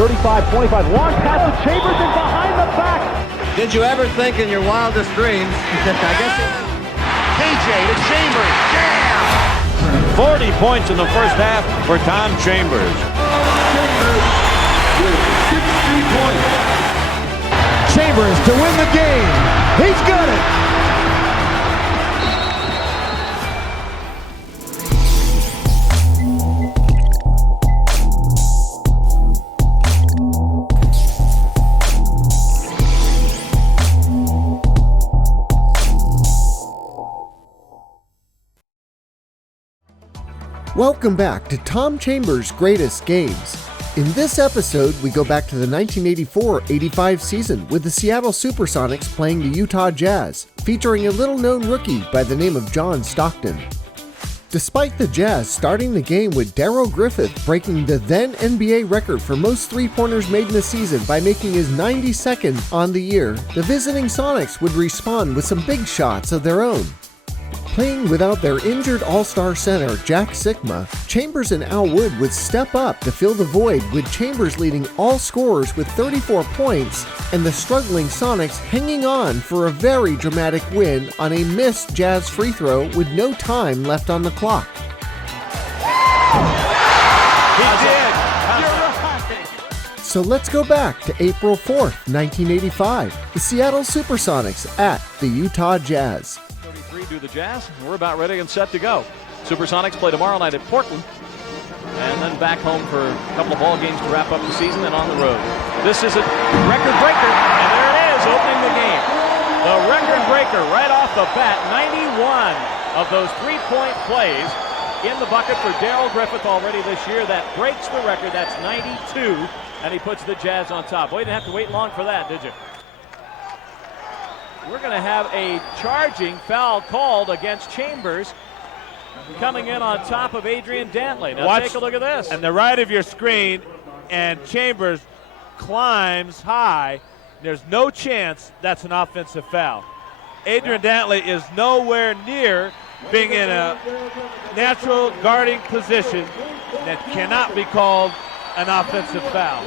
35-25. Long pass to Chambers and behind the back. Did you ever think in your wildest dreams? I guess KJ to Chambers. Jam! 40 points in the first half for Tom Chambers. Chambers with 60 points. Chambers to win the game. He's got it. Welcome back to Tom Chambers' Greatest Games. In this episode, we go back to the 1984-85 season with the Seattle Supersonics playing the Utah Jazz, featuring a little-known rookie by the name of John Stockton. Despite the Jazz starting the game with Darrell Griffith breaking the then NBA record for most three-pointers made in a season by making his 92nd on the year, the visiting Sonics would respond with some big shots of their own. Playing without their injured all-star center, Jack Sikma, Chambers and Al Wood would step up to fill the void, with Chambers leading all scorers with 34 points, and the struggling Sonics hanging on for a very dramatic win on a missed Jazz free throw with no time left on the clock. He did! You're right! So let's go back to April 4th, 1985, the Seattle Supersonics at the Utah Jazz. Do the Jazz. We're about ready and set to go. Supersonics play tomorrow night at Portland, and then back home for a couple of ball games to wrap up the season and on the road. This is a record breaker, and there it is, opening the game. The record breaker right off the bat. 91 of those three-point plays in the bucket for Darrell Griffith already this year. That breaks the record. That's 92, and he puts the Jazz on top. Boy, you didn't have to wait long for that, did you? We're going to have a charging foul called against Chambers, coming in on top of Adrian Dantley. Now take a look at this. On the right of your screen, and Chambers climbs high. There's no chance that's an offensive foul. Adrian Dantley is nowhere near being in a natural guarding position that cannot be called an offensive foul.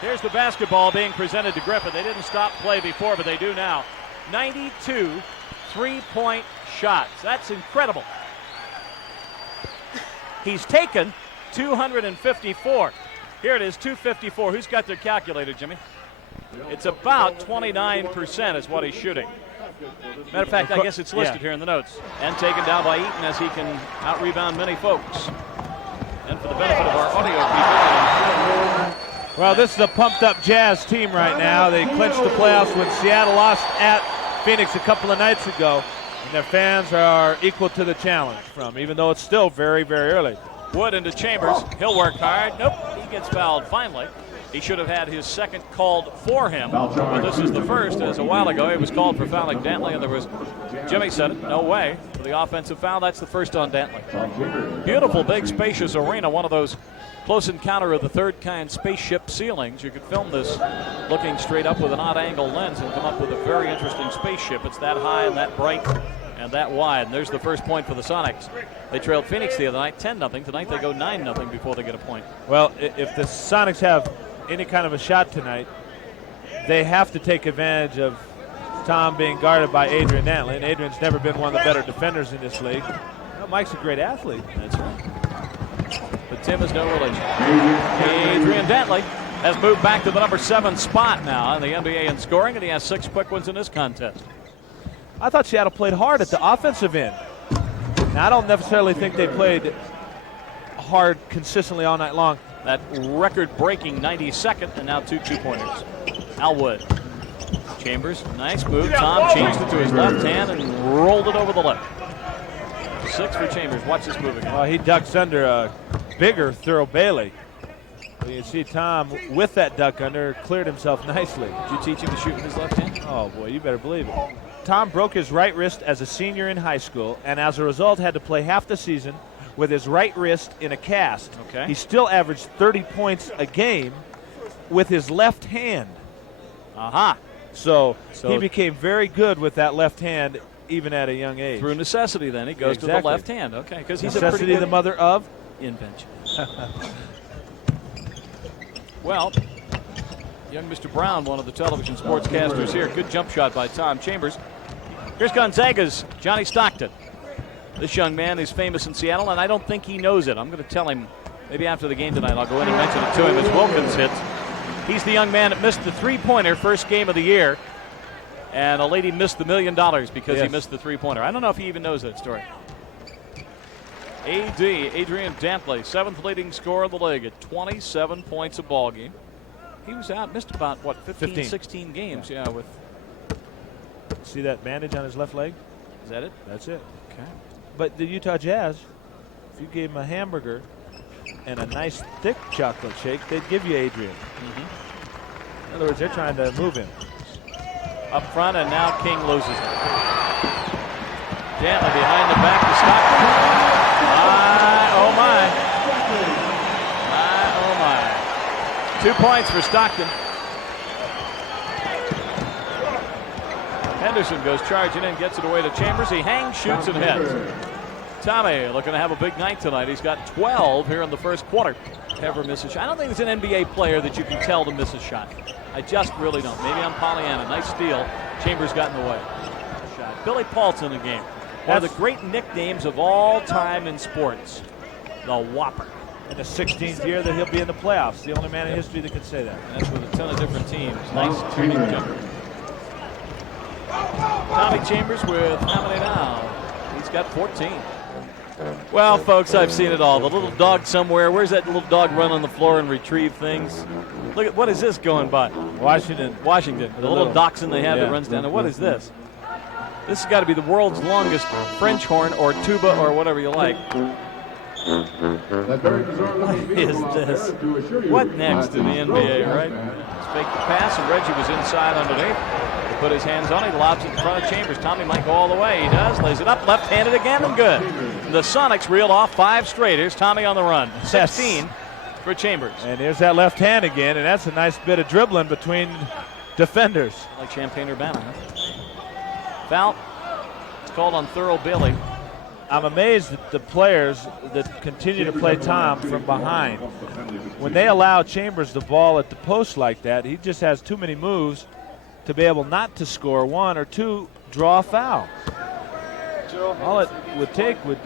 Here's the basketball being presented to Griffith. They didn't stop play before, but they do now. 92 three-point shots. That's incredible. He's taken 254. Here it is, 254. Who's got their calculator, Jimmy? It's about 29% is what he's shooting. Matter of fact, I guess it's listed here in the notes. And taken down by Eaton as he can out-rebound many folks. And for the benefit of our audio people, well, this is a pumped-up Jazz team right now. They clinched the playoffs when Seattle lost at Phoenix a couple of nights ago, and their fans are equal to the challenge even though it's still very, very early. Wood into Chambers. He'll work hard. Nope, he gets fouled finally. He should have had his second called for him, but this is the first, as a while ago he was called for fouling Dantley, and there was, Jimmy said it, no way for the offensive foul. That's the first on Dantley. Beautiful, big, spacious arena, one of those close encounter of the third kind spaceship ceilings. You could film this looking straight up with an odd angle lens and come up with a very interesting spaceship. It's that high and that bright and that wide. And there's the first point for the Sonics. They trailed Phoenix the other night 10-0. Tonight they go 9-0 before they get a point. Well, if the Sonics have any kind of a shot tonight, they have to take advantage of Tom being guarded by Adrian Dantley. And Adrian's never been one of the better defenders in this league. Well, Mike's a great athlete. That's right. But Tim is no relation. Adrian Dantley has moved back to the number 7 spot now in the NBA in scoring, and he has 6 quick ones in this contest. I thought Seattle played hard at the offensive end. Now, I don't necessarily think they played hard consistently all night long. That record-breaking 92nd, and now 2 two-pointers. Al Wood. Chambers, nice move. Tom changed it to his left hand and rolled it over the left. 6 for Chambers. Watch this moving. Well, he ducks under a bigger Thurl Bailey. You see Tom, with that duck under, cleared himself nicely. Did you teach him to shoot with his left hand? Oh, boy, you better believe it. Tom broke his right wrist as a senior in high school, and as a result had to play half the season with his right wrist in a cast. Okay. He still averaged 30 points a game with his left hand. Aha. So he became very good with that left hand even at a young age. Through necessity, then he goes to the left hand. Okay, because he's necessity, a pretty good the mother of invention. Well, young Mr. Brown, one of the television sportscasters here. Good jump shot by Tom Chambers. Here's Gonzaga's Johnny Stockton. This young man is famous in Seattle, and I don't think he knows it. I'm going to tell him maybe after the game tonight. I'll go in and mention it to him as Wilkins hits. He's the young man that missed the three-pointer first game of the year, and a lady missed the $1 million because he missed the three-pointer. I don't know if he even knows that story. Adrian Dantley, 7th leading scorer of the league at 27 points a ball game. He was out, missed about, 15. 16 games, with. See that bandage on his left leg? Is that it? That's it. Okay. But the Utah Jazz, if you gave him a hamburger and a nice thick chocolate shake, they'd give you Adrian. In other words, they're trying to move him. Up front, and now King loses it. Dantley behind the back to Stockton. Oh my. 2 points for Stockton. Henderson goes charging in, gets it away to Chambers. He hangs, shoots, and hits. Tommy looking to have a big night tonight. He's got 12 here in the first quarter. Ever miss a shot? I don't think there's an NBA player that you can tell to miss a shot. I just really don't. Maybe I'm Pollyanna. Nice steal. Chambers got in the way. Shot. Billy Paultz in the game. One of the great nicknames of all time in sports. The Whopper. In the 16th year that he'll be in the playoffs. The only man in history that can say that. And that's with a ton of different teams. Nice turning jumper. Tommy Chambers with how many now? He's got 14. Well, folks, I've seen it all. The little dog somewhere. Where's that little dog run on the floor and retrieve things? Look at, what is this going by? Washington. The little dachshund they have that runs down there. What is this? This has got to be the world's longest French horn or tuba or whatever you like. What is this? What next in the NBA, right? Fake the pass, and Reggie was inside underneath. He put his hands on it, lobs it in front of Chambers. Tommy might go all the way. He does. Lays it up, left-handed again, and good. The Sonics reeled off 5 straight. Here's Tommy on the run. 16 for Chambers. And there's that left hand again, and that's a nice bit of dribbling between defenders. Like Champaign-Urbana, huh? Foul. It's called on Thurl Bailey. I'm amazed at the players that continue to play Tom from behind. When they allow Chambers the ball at the post like that, he just has too many moves to be able not to score, 1 or 2, draw a foul. All it would take would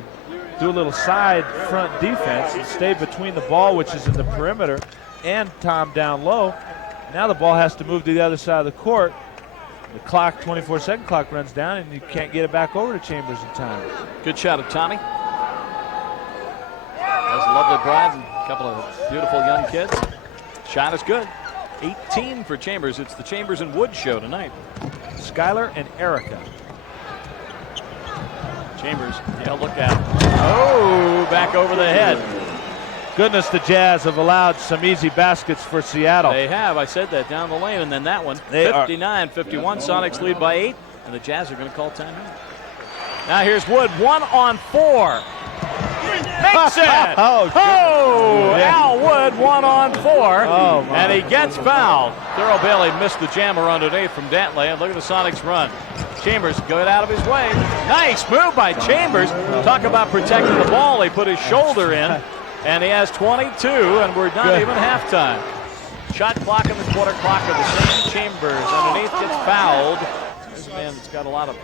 do a little side front defense and stay between the ball, which is in the perimeter, and Tom down low. Now the ball has to move to the other side of the court. The clock, 24-second clock runs down, and you can't get it back over to Chambers in time. Good shot of Tommy. Has a lovely bride and a couple of beautiful young kids. Shot is good. 18 for Chambers. It's the Chambers and Wood show tonight. Skylar and Erica. Chambers, look at it. Oh, back over the head. Goodness, the Jazz have allowed some easy baskets for Seattle. They have. I said that down the lane, and then that one. 59-51. Sonics lead by 8, and the Jazz are going to call timeout. Now here's Wood, 1-on-4. Makes it! Al Wood, 1-on-4. And he gets fouled. Thurl Bailey missed the jammer underneath from Dantley, and look at the Sonics run. Chambers got out of his way. Nice move by Chambers. Talk about protecting the ball. He put his shoulder in. And he has 22, and we're not even halftime. Shot clock and the quarter clock are the same. Chambers underneath gets fouled. This man has got a lot of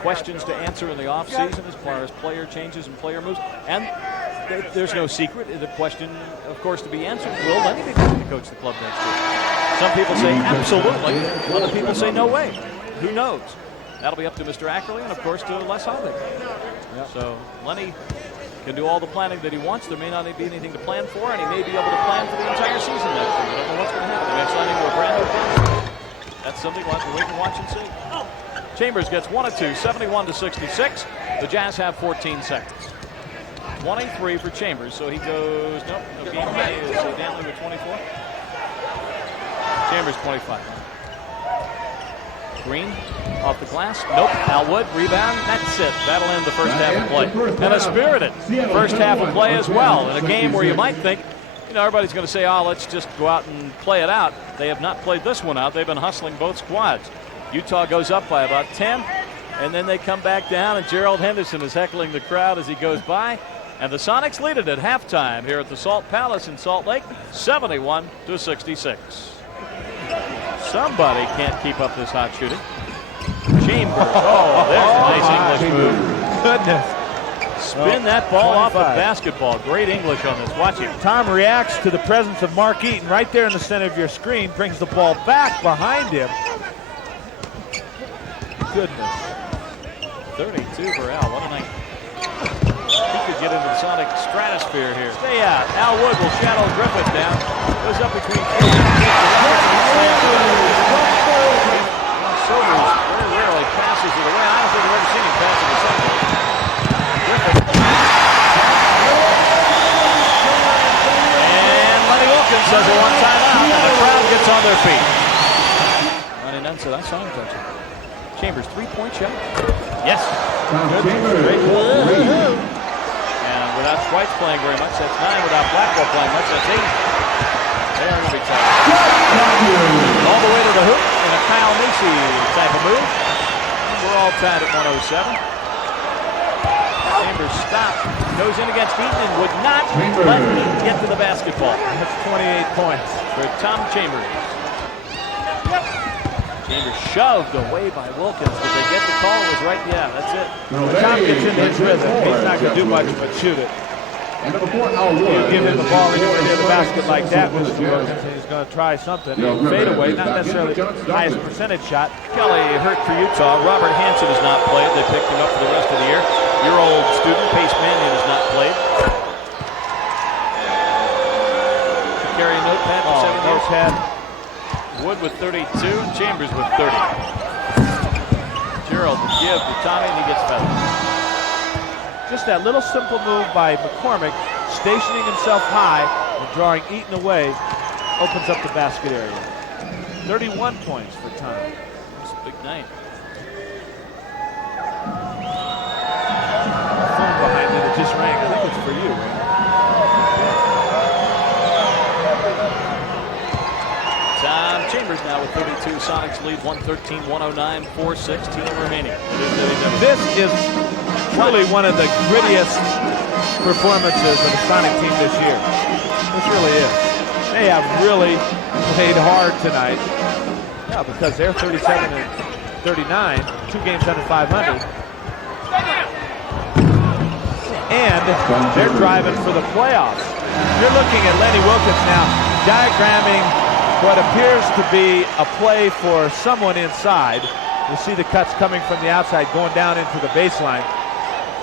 questions to answer in the offseason as far as player changes and player moves. And there's no secret. The question, of course, to be answered, will Lenny be going to coach the club next year? Some people say absolutely. Other people say no way. Who knows? That'll be up to Mr. Ackerley and, of course, to Les Hobbig. So Lenny can do all the planning that he wants. There may not be anything to plan for, and he may be able to plan for the entire season next year. We don't know what's going to happen. They may sign him to a brand new contract. That's something we'll have to wait and watch and see. Chambers gets 1 of 2, 71-66. The Jazz have 14 seconds. 23 for Chambers, so he goes, no game ready. Is Dantley with 24? Chambers 25. Green off the glass. Nope. Al Wood, rebound. That's it. That'll end the first half of play. And a spirited first half of play as well. In a game where you might think, everybody's going to say, let's just go out and play it out. They have not played this one out. They've been hustling both squads. Utah goes up by about 10, and then they come back down, and Gerald Henderson is heckling the crowd as he goes by. And the Sonics lead it at halftime here at the Salt Palace in Salt Lake, 71-66. Somebody can't keep up this hot shooting. Chambers. Oh, there's a nice English move. Goodness. Spin that ball off the basketball. Great English on this. Watch him. Tom reacts to the presence of Mark Eaton right there in the center of your screen, brings the ball back behind him. Goodness. 32 for Al. What a night. He could get into the Sonic stratosphere here. Stay out. Al Wood will shadow Griffith down. Goes up between Sobers very rarely passes it away. I don't think I've ever seen him pass it to Sundvold. Griffith. And Lenny Wilkins says a one-time out, and the crowd gets on their feet. 99 said, I saw him touch it. Chambers, three-point shot. Yes. And without Schweitz playing very much, that's 9. Without Blackwell playing much, that's 8. They are going to be tight. All the way to the hoop in a Kyle Macy type of move. We're all tied at 107. Chambers stopped, goes in against Eaton and would not let Eaton get to the basketball. That's 28 points for Tom Chambers. Chambers shoved away by Wilkins. Did they get the call? It was right. Yeah, that's it. When Tom gets into his rhythm, he's not going to do much but shoot it. You give him the ball anywhere near the basket like that, Mr. Wilkins, and he's going to try something. Fade away, not necessarily the highest percentage shot. Kelly hurt for Utah. Robert Hansen has not played. They picked him up for the rest of the year. Your old student, Pace Mannion, has not played. To carry a notepad for 7 years. Notepad. Wood with 32, Chambers with 30. Gerald will give to Tommy, and he gets feathered. Just that little simple move by McCormick, stationing himself high and drawing Eaton away, opens up the basket area. 31 points for Tom. It's a big night. Phone behind it, it just rang. I think it's for you. Tom Chambers now with 32. Sonics lead 113-109, 4:16 remaining. This is really one of the grittiest performances of the Sonic team this year. This really is. They have really played hard tonight. Yeah, because they're 37 and 39, 2 games under 500. And they're driving for the playoffs. You're looking at Lenny Wilkins now, diagramming what appears to be a play for someone inside. You see the cuts coming from the outside, going down into the baseline.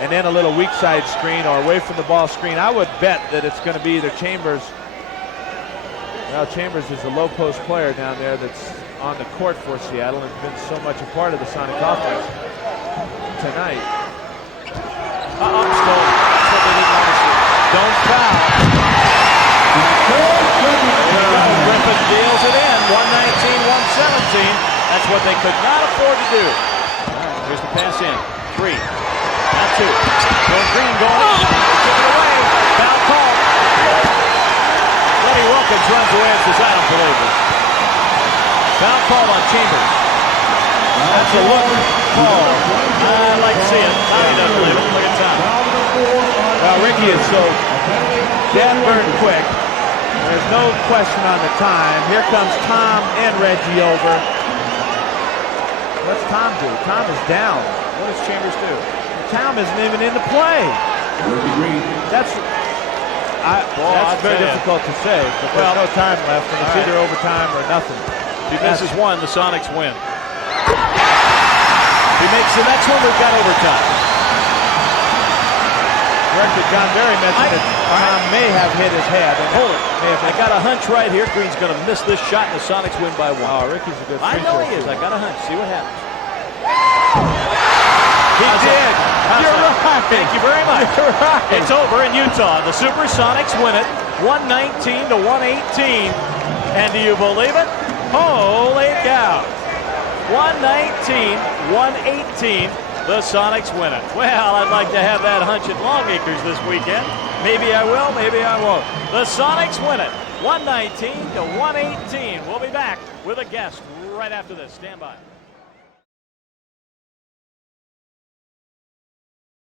And then a little weak side screen or away from the ball screen. I would bet that it's going to be either Chambers. Well, Chambers is a low post player down there that's on the court for Seattle and been so much a part of the Sonic offense tonight. Stolen. That's what they didn't want to see. Don't foul. Griffith deals it in. 119-117. That's what they could not afford to do. Here's the pass in. 3. Not 2. Going green, going on. Took it away. Foul call. Lenny Wilkins runs away and says, I don't believe this. Foul call on Chambers. That's a look call. I'd like to see it. Tommy doesn't believe it. Look at Tom. Well, Rickey is so dead burn quick. There's no question on the time. Here comes Tom and Reggie over. What's Tom do? Tom is down. What does Chambers do? Tom isn't even in the play. That's very difficult to say, but there's no time left, and it's either overtime or nothing. If he misses one, the Sonics win. If he makes the next one, we've got overtime. Director John Berry mentioned that Tom may have hit his head. And hold it. I got a hunch right here. Green's going to miss this shot, and the Sonics win by 1. Oh, Rickey's a good free I know throw he is. I got a hunch. See what happens. He did. You're right. Thank you very much. You're right. It's over in Utah. The Supersonics win it 119-118. And do you believe it? Holy cow. 119-118. The Sonics win it. Well, I'd like to have that hunch at Longacres this weekend. Maybe I will, maybe I won't. The Sonics win it 119-118. We'll be back with a guest right after this. Stand by.